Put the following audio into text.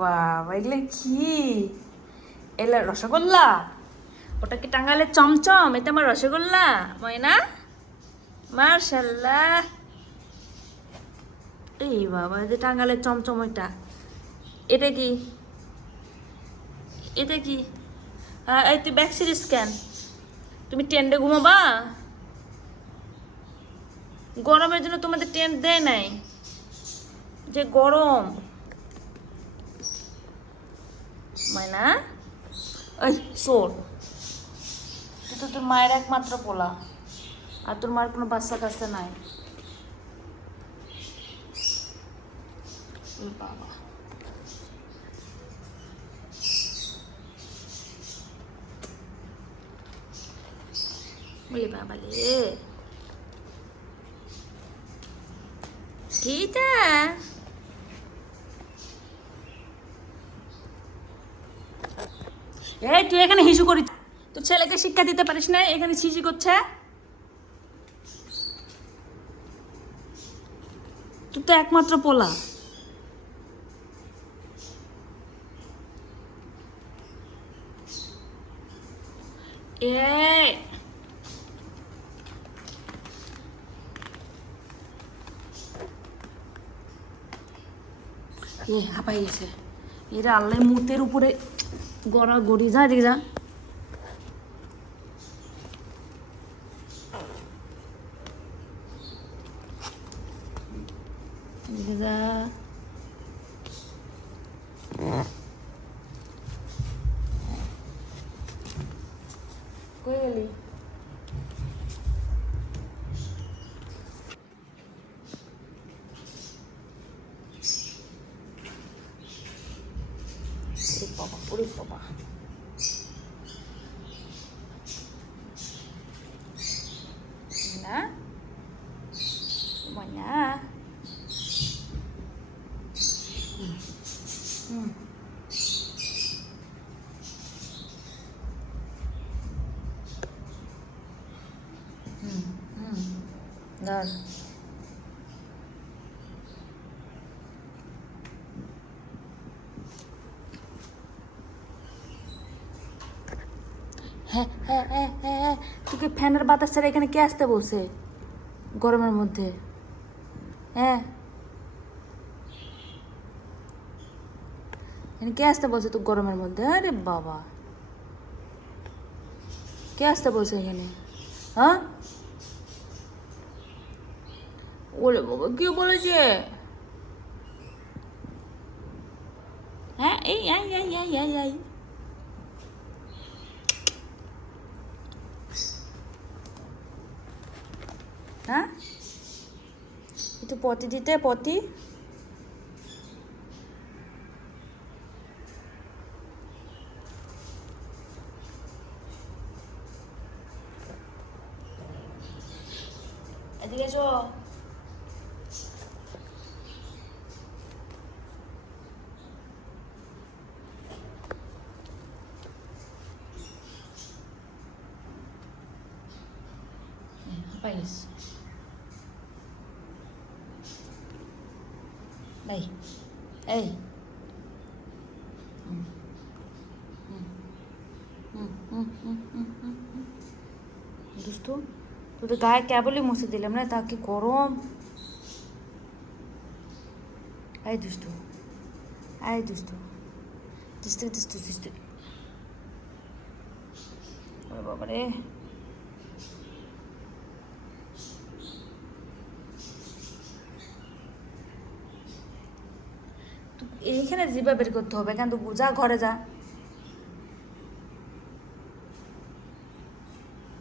বাবা এগুলো কি? এলা রসগোল্লা? ওটা কি টাঙ্গাইলের চমচম? এটা আমার রসগোল্লা ময়না। মার্শাল্লাহ। এই বাবা, যে টাঙ্গাইলের চমচম ওইটা। এটা কি? এটা কি? এই তুই ব্যাক সিরিজ কেন? তুমি টেন্টে ঘুমাবা? গরমের জন্য তোমাদের টেন্ট দেয় নাই? যে গরম। ময়না ওই শোন, তুই তো তোর মায়ের একমাত্র পোলা, আর তোর মায়ের কোনো বাচ্চা কাচ্চা নাই। ওই বাবা, বলি বাবা রে, কিটা? এই তুই এখানে হিসু করি, তোর ছেলেকে শিক্ষা দিতে পারিস না? এখানে ছিসি করছে। তুই তো একমাত্র পোলা। এ হাঁপাই গেছে। এরা আল্লাহ মুতের উপরে গড়া গড়ি, যা এদিকে যা। এদিকে যা। কই গেলি? বাবা, ওরে বাবা, না ময়না। ধর। হ্যাঁ হ্যাঁ হ্যাঁ হ্যাঁ হ্যাঁ, তোকে ফ্যানের বাতাস ছাড়া এখানে কে আসতে বসে গরমের মধ্যে? হ্যাঁ, এখানে কে আসতে বলছে তুই গরমের মধ্যে? আরে বাবা, কে আসতে বলছে এখানে? হ্যাঁ, ওরে বাবা, কে বলেছে? হ্যাঁ, এই I I I I I. হ্যাঁ, একটু পটি দিতে, পটি। এদিকে এসো। পাইস ভাই, এই দুষ্টু, তোদের গায়ে কেবলই মুছে দিলাম না, তা কি গরম। এই দুষ্টু, এই দুষ্টু, দুষ্টু দুষ্টু দুষ্টু। ওরে বাবা রে, এইখানে জিবা বের করতে হবে কেন? তুই যা ঘরে যা।